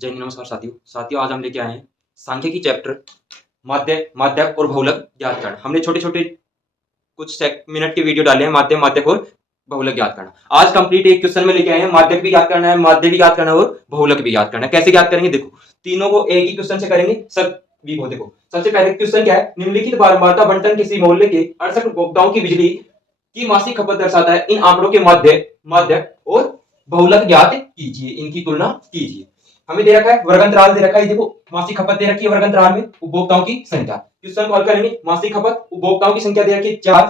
जय हिंद, नमस्कार साथियों। आज हम लेके आए हैं सांख्यिकी चैप्टर माध्य, माध्यक और बहुलक ज्ञात करना। हमने छोटे छोटे कुछ मिनट के वीडियो डाले हैं माध्य, माध्यक और बहुलक ज्ञात करना। आज कंप्लीट एक क्वेश्चन में लेके आए हैं, माध्यक भी ज्ञात करना है, माध्य भी ज्ञात करना है और बहुलक भी ज्ञात करना है। कैसे ज्ञात करेंगे देखो, तीनों को एक ही क्वेश्चन से करेंगे सभी को। देखो सबसे पहले क्वेश्चन क्या है, निम्नलिखित बारंबारता बंटन किसी मोहल्ले के 68 उपभोक्ताओं की बिजली की मासिक खपत दर्शाता है। इन आंकड़ों के माध्य, माध्यक और बहुलक ज्ञात कीजिए, इनकी तुलना कीजिए। हमें दे रखा है वर्गांतराल दे रखा है, देखो मासिक खपत दे रखी है वर्गांतराल में, उपभोक्ताओं की संख्या। क्वेश्चन कॉल करेंगे, मासिक खपत उपभोक्ताओं की संख्या दे रखी है 4,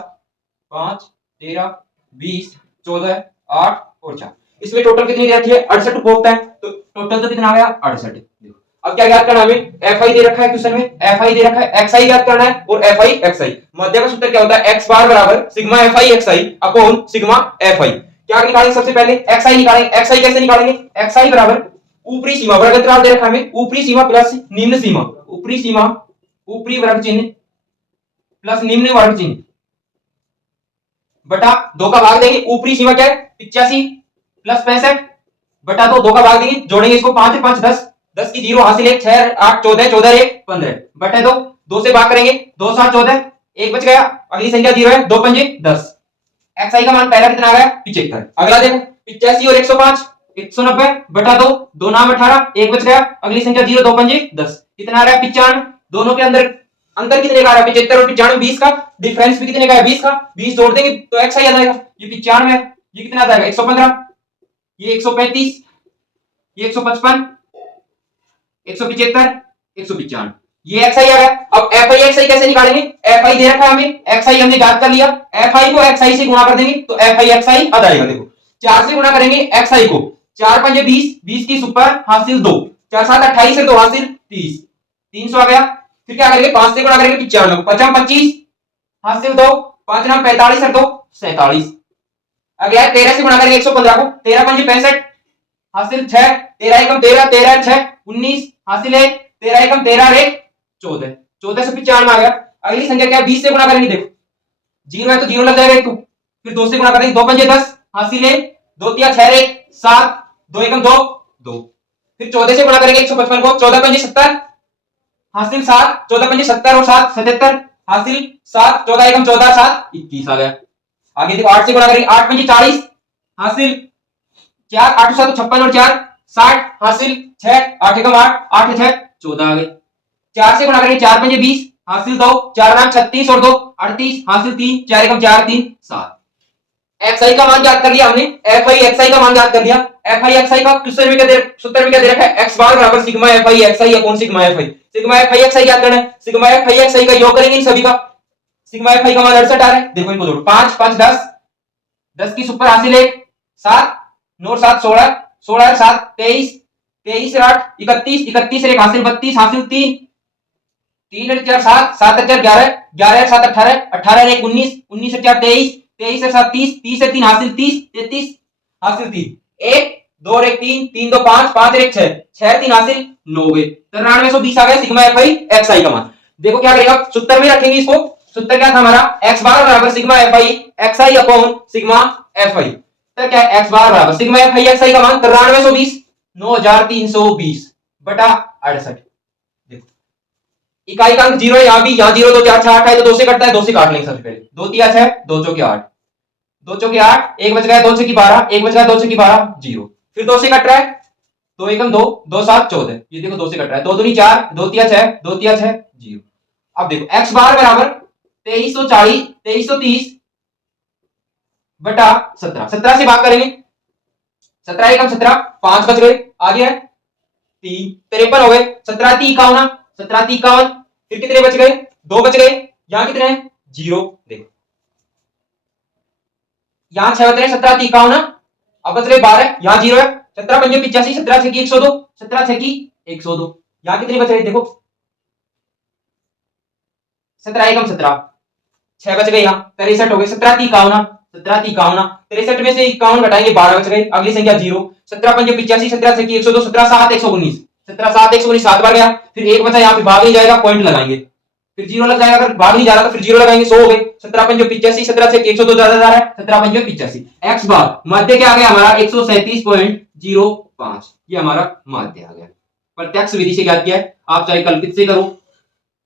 5, 13, 20, 14, 8 और 4। इसमें टोटल कितनी दे रखी है? 68 उपभोक्ता है, तो टोटल तो कितना आ गया? 68। अब क्या ज्ञात करना हमें? एफआई दे रखा है क्वेश्चन में, एफआई दे रखा है, एक्सआई ज्ञात करना है और एफआई एक्सआई। मध्य का सूत्र क्या होता है? एक्स बार बराबर sigma FI XI upon sigma FI. क्या निकालेंगे? सबसे पहले एक्सआई निकालेंगे। एक्सआई कैसे निकालेंगे? एक्सआई बराबर ऊपरी सीमा, वर्गांतराल दे रखा है हमें, ऊपरी सीमा प्लस निम्न सीमा, ऊपरी सीमा, ऊपरी वर्ग चिन्ह प्लस निम्न वर्ग चिन्ह बटा 2 का भाग देंगे। ऊपरी सीमा क्या है? 85 प्लस 65 बटा 2 का भाग देंगे, जोड़ेंगे इसको, 5 5 10, 10 की 0 हासिल 1, 6 8 14, 14 1 15 बटे 2, 2 से भाग करेंगे, 2 7 14, 1 बच गया, अगली संख्या 0 है, 2 पंजे 10। एक्सआई का मान पहला कितना आ गया? 75। अगला देखो 85 और 105, 190 बटा 2, 2 नाम 18, 1 बच गया, अगली संख्या 0, 2 पंजे 10, कितना आ रहा है? 95। दोनों के अंदर अंतर कितने का आ रहा है? 75 और 95, 20 का डिफरेंस भी कितने का है? 20 का। 20 जोड़ देंगे तो एक्सआई आ जाएगा। ये 95 है, ये कितना आ जाएगा? 115, ये 135, ये 155, 175, 195, ये एक्सआई आ गया। अब एफआई एक्सआई कैसे निकालेंगे? एफआई दे रखा है हमें, एक्सआई हमने ज्ञात कर लिया, एफआई को एक्सआई से गुणा कर देंगे तो एफआई एक्सआई आ जाएगा। देखो 4 से गुणा करेंगे एक्सआई को, 4 पंजे 20, 20 की सुपर हासिल 2, 4 7 28 और 2 हासिल 30, 300 आ गया। फिर क्या करेंगे? 5 से गुणा करेंगे 95, 5 25 हासिल 2, 5 नाम 45 और 2 47। अगला 13 से गुणा करेंगे 115 को, 13 पंजे 65 हासिल 6, 13 एकम 13, 13 6 19 हासिल 1, 13 एकम 13 1 14, 14 से 95 आ गया। अगली संख्या क्या है? 20 से गुणा करेंगे, देखो 0 है तो 0 लग जाएगा एक को, फिर 2 से गुणा करेंगे, 2 पंजे 10 हासिल 1, 2 3 6 1 7, 2 एकम 2 2, फिर 14 से गुणा करेंगे 155 को, 14 पंजे 70 हासिल 7, 14 पंजे 70 और 7 77 हासिल 7, 14 एकम 14 7 21 आ गया। आगे देखो 8 से गुणा करेंगे, 8 पंजे 40 हासिल 4, 8 7 56 और 4 60 हासिल 6, 8 एकम 8, 8 6 14 आ गए। 4 से गुणा करेंगे, 4 पंजे 20 हासिल 2, 4 नाम 36 और 2 38 हासिल 3, 4 एकम 4 3 7। एक्सआई का मान ज्ञात कर लिया हमने, एफआई एक्सआई का मान ज्ञात कर लिया। एफआई एक्सआई का क्वेश्चन में क्या दे, सूत्र में क्या दे रखा है? एक्स बार बराबर sigma FI XI upon sigma FI. Sigma FI XI ज्ञात करना है, सिग्मा एफआई एक्सआई का योग करेंगे इन सभी का। सिग्मा एफआई का मान 68 आ रहा है, देखो इनको जोड़ो, 5 5 10, 10 की सुपर हासिल 1 7 9 7 16, 16 7 23, 23 8 31, 31 1 हासिल 32 हासिल 3, 3 4 7, 7 4 11, 11 7 18, 18 1 19, 19 4 23, 23 7 30, 30 3 हासिल 30, 33 हासिल 3, 1 2 1 3, 3 2 5, 5 1 6, 6 3 हासिल 9 गए, 9320 आ गया सिग्मा एफआई एक्सआई का मान। देखो क्या करेगा, सूत्र में रखेंगे इसको। सूत्र क्या था हमारा? एक्स बार बराबर sigma FI XI upon sigma FI. तो क्या है? एक्स बार बराबर सिग्मा एफआई एक्सआई का मान 9320, 9320 बटा 68। देखो इकाई का अंक 0 है, यहां भी, यहां 0 2 4 6 8 है तो 2 से कटता है, 2 से काट लेंगे सबसे पहले। 2 3 6, 2 चौके 8, 2 चौके 8, 1 बच गया, 2 छक्की 12, 1 बच गया, 2 छक्की 12 0, फिर 2 से कट रहा है, 2 एकम 2, 2 7 14, ये देखो 2 से कट रहा है, 2 दूनी 4, 2 3 6, 2 3 6 0। अब देखो x बार बराबर 2340, 2330 बटा 17, 17 से भाग करेंगे, 17 एकम 17, 5 बच गए, आगे है 3 53 हो गए, 17 3 51, 17 3 51, फिर कितने बच गए? 2 बच गए, यहां कितने हैं? 0। देखो यहां 6 बच रहे, 17 3 51, अब बच रहे 12, यहां 0 है, 17 पंजे 85, 17 6 102, 17 6 102, यहां कितने बच रहे? देखो 17 एकम 17, 6 बच गए, यहां 63 हो गए, 17 3 51, 17 3 51, 63 में से 51 घटाएंगे 12 बच गए, अगली संख्या 0, 17 पंजे 85, 17 6 102, 17 7 119, 17 7 119 7 बार गया, फिर एक बचा, यहां पे भाग नहीं जाएगा, पॉइंट लगाएंगे, फिर 0 लग जाएगा, अगर भाग नहीं जा रहा तो फिर 0 लगाएंगे, 100 हो गए, 17 पंजे 85, 17 6 102 ज्यादा जा रहा है, 17 पंजे 85, एक्स बार मध्य क्या आ गया हमारा? 137.05, ये हमारा माध्य आ गया। प्रत्यक्ष विधि से ज्ञात किया है, आप चाहे कल्पित से करो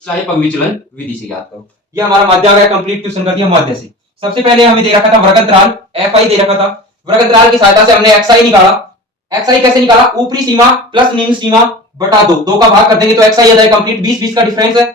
चाहे पगविचलन विधि से ज्ञात करो। ये हमारा माध्य आ गया, कंप्लीट क्वेश्चन कर दिया माध्य से। सबसे पहले हमें दे रखा था वर्गंतराल fi दे रखा था, वर्गंतराल की सहायता से हमने xi निकाला। xi कैसे निकाला, ऊपरी सीमा प्लस निम्न सीमा बटा 2, 2 का भाग कर देंगे तो xi आ जाएगा कंप्लीट, 20 20 का डिफरेंस है